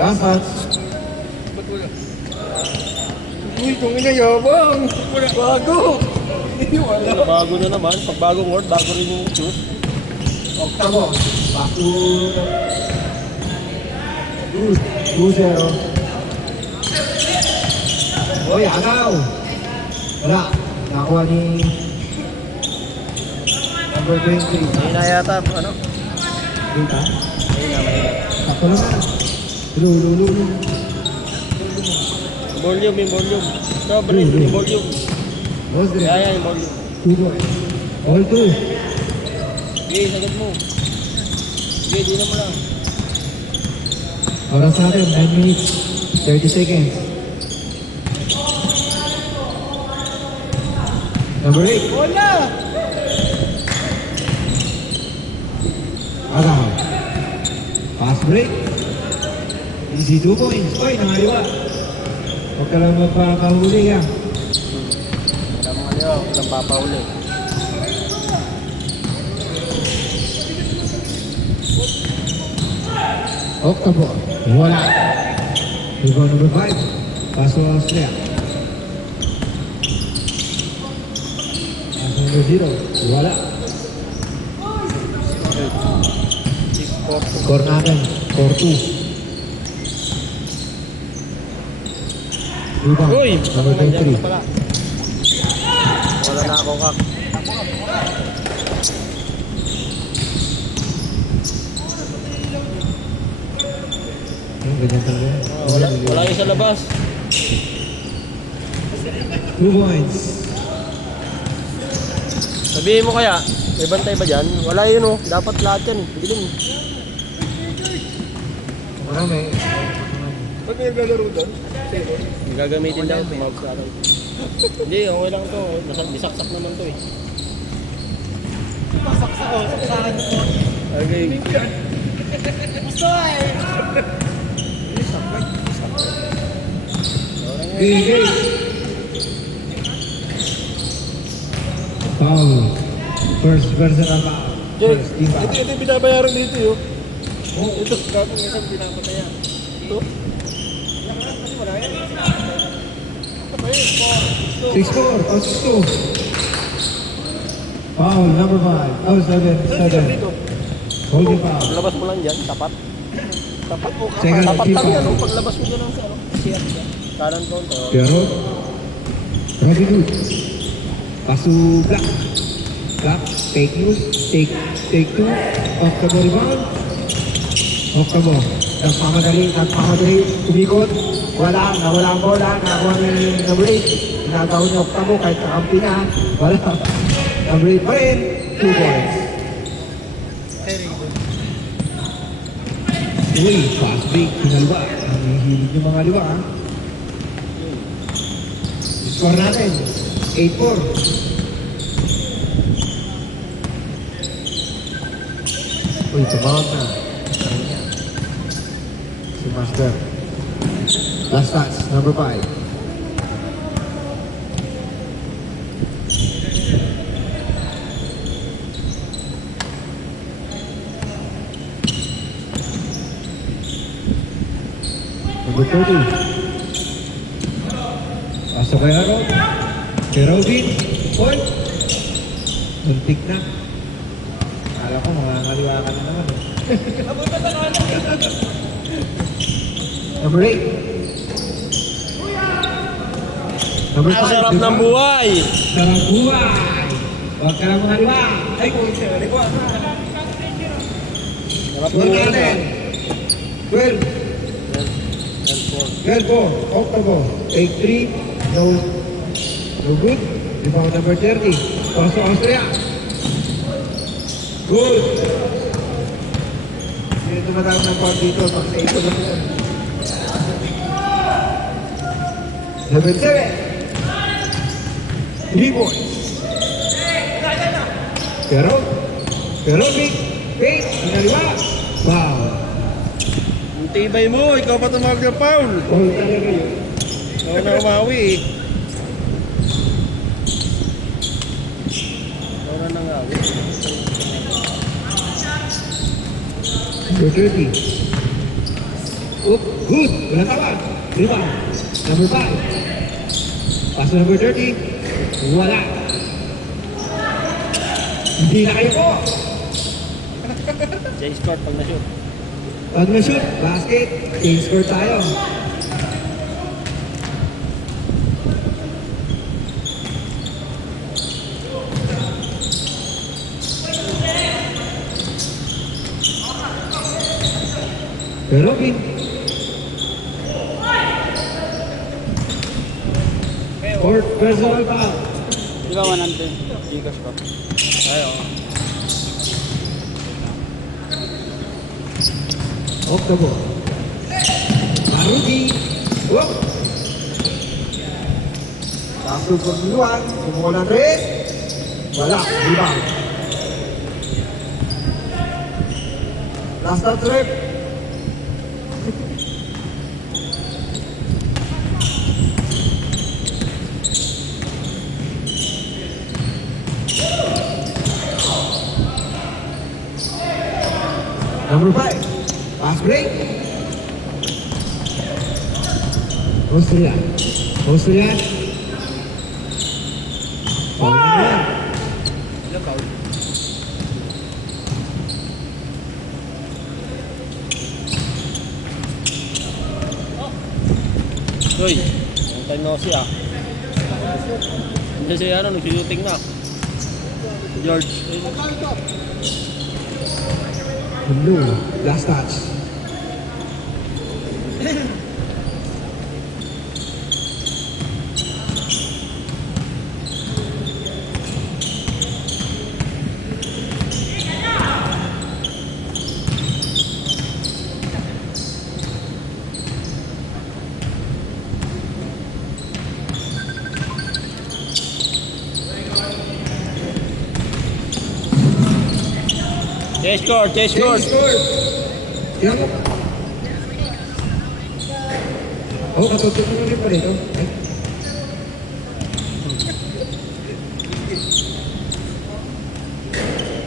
Last touch. Uy, kung inayabang. Bago. Wala. Bago na naman. Pag bagong word, bago rin yung shoot. Octavo. Back to 2-0. Uy, agaw. Wala. Nakuha ni number 23. Mahina yata. Ano? Kita. Mahina. Sakto lang na. Lulu. Volume yung volume. Sobre yung volume. Boss, Kaya yung volume. 2 points. All 2. Okay, sagad mo. Okay, di na mo lang. Oras natin, 9 minutes, 30 seconds. Number 8. Wala. Agaw. Fast break. Easy 2 points. Oy, nangaliwa. Huwag ka lang magpapahuli ha. Wala mga liwa. Walang papauli. Octavo. Wala. Rebound number 5. Paso Austria. Paso number 0. Wala. Score natin. 4-2. Rebound. Uy! Number 23. Pala. Wala na akong kak. Ganyan talaga. Wala yung sa labas. 2 points. Sabihin mo kaya, may bantay ba dyan? Wala yun oh. Dapat lahat yan. Biling. Marami. Ba't may naglalaro doon? Gagamitin daw. Hindi, okay lang to. Disaksak naman to eh. Pasaksa ko. Saksahan ko. Okay. Gusto eh. Hey. Foul. First personal foul. Jake, First team foul. ito yung binabayaran dito yun. Ito, gagawin isang pinapatayan. Ito? Wala yan. Ito ba yun? 6-4. Oh, 6-2. Foul number 5. Oh, 7. Holding foul. Paglabas mo lang dyan, tapat. Tapat mo. Second Tapat team kami foul. ano. Paglabas mo dyan sa ano. Siya. Kanan counter. Pero, Robin Hood. Pasu Black. Black. Fake news. Take 2. Octavo rebound. Octavo. Nagpamadali. Umikot. Nawala ang bola. Nakuha ni number 8. Ginagawa niya Octavo kahit kakampi na. Wala. Number 8 pa rin. 2 points. Uy, fast break. Hinalwa. Ang hilig yung mga liwa ha. Score natin. 8-4. Uy, tumawag na. Si Master. Last touch, number 5. Number 30. Pasok kay Aaron. Kay Robin. Point. Muntik na. Akala ko mangangaliwa ka na naman. Number 8. Number 5. Sarap ng buhay! Sarap buhay. Huwag ka lang mangaliwa. Ay, kung siya. Liwa. Sarap ng Score buhay. natin. 12. 12-4. Octavo. Take 3. No good. Rebound number 30. Paso Austria. Good. Dito matawag ng point dito. Pag sa ito na po. Level 7. 3 points. Pero big. Fake. Inaliwa. Wow. Ang tibay mo, ikaw pa tumawag ng foul. Oh, talaga yun. Ikaw na umawi eh. Ikaw na nangawi. Number 30. Oop, good. Walang tawag. Rebound. Number 5. Pass to number 30. Wala. Hindi na kayo po. Change court pag na-shoot. Pag na-shoot, basket, change score tayo. Robin. Fourth personal foul. Di ba 100? Bigas ko. Ay, oo. Off the ball. Maruki. Whoop. Sample from Luan. Sumuha ng 3. Wala. Rebound. Last touch rep. Number 5. Pass break. Austria. Austria. Ilang foul? Uy, ang time no siya. Hindi siya ano, nag-shooting na. George. Blue. Last touch. Chase court, chase court. Change score. Yan mo. Oh, katutunan rin pa rito. Ay.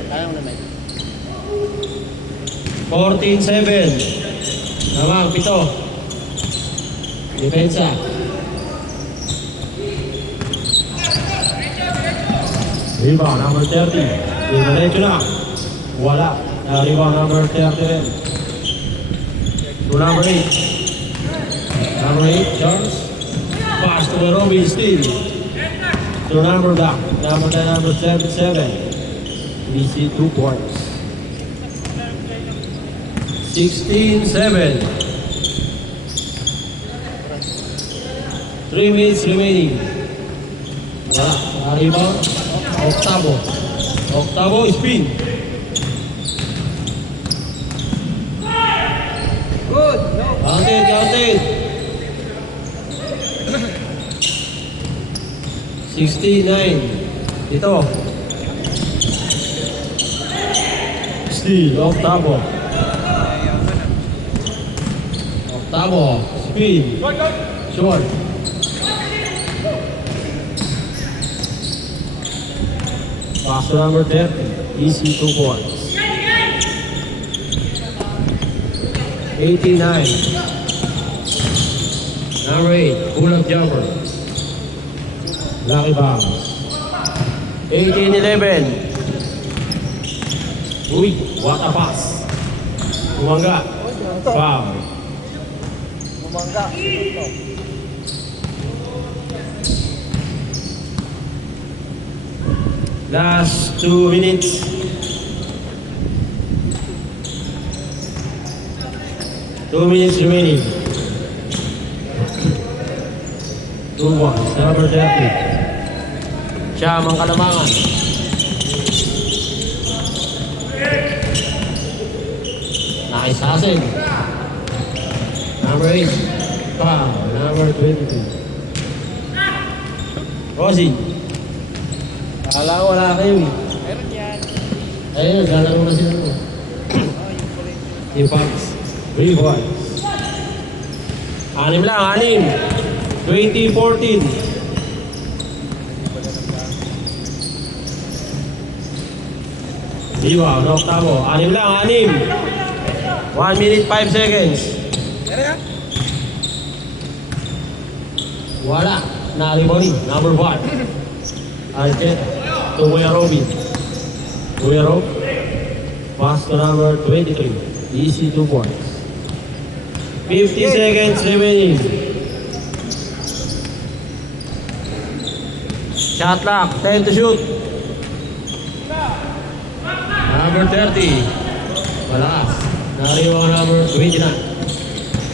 Kaya mo naman. 14-7. Namang, 7. Depensa. Rebound, number 30. Diretso na. Wala. Rebound, number 30 rin. To number 8. Number 8, Charles. Pass to the Robin, steal. To number back. Number 10, number 7. BC 2 points. 16-7. 3 minutes remaining. Wala. Rebound. Octavo. Octavo spin. Good. No. Counted, counted. 69. Ito. Steal. Octavo. Octavo. Spin. Short. Pass to number 30. Easy 2 points. 89. Number 8. Pull-up jumper. Lucky bounce. 18-11. Uy, what a pass. Bumangga. Foul. Bumangga. Ito. Last 2 minutes. Two minutes remaining. 2-1. Number 30. Siyam ang kalamangan. Nice hustle. Number 8. Foul. Number 22. Rosie. Akala ko wala kayo eh. Meron yan. Ayun, naglalaro na sila. Yung Fox. 3 points. 6 lang, 6. 20-14. Diwa, no octavo. 6 lang, 6. 1 minute, 5 seconds. Wala. Na-rebound. Number 1. Arjet to Kuya Robin. Kuya Rob. Pass to number 23. Easy 2 points. 50 seconds remaining. Shot clock. 10 to shoot. Number 30. Malakas. Na-rebound number 29.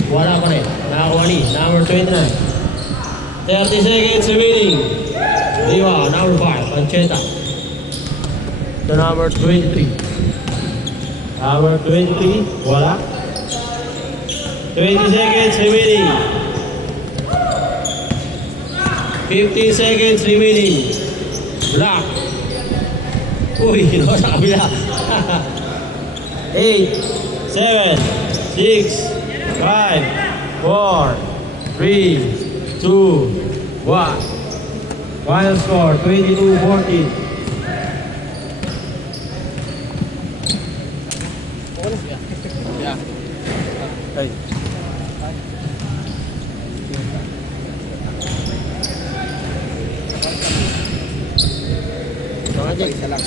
Wala pa rin. Nakakuha ni number 29. 30 seconds remaining. Rebound number 5. Pancheta. To number 23. Number 23. Wala. 20 seconds remaining. 15 seconds remaining. Block. Uy, no, sa kabila. 8, 7, 6, 5, 4, 3, 2, 1. Final score, 22-14. Ay. Mga dyan. Isa lang.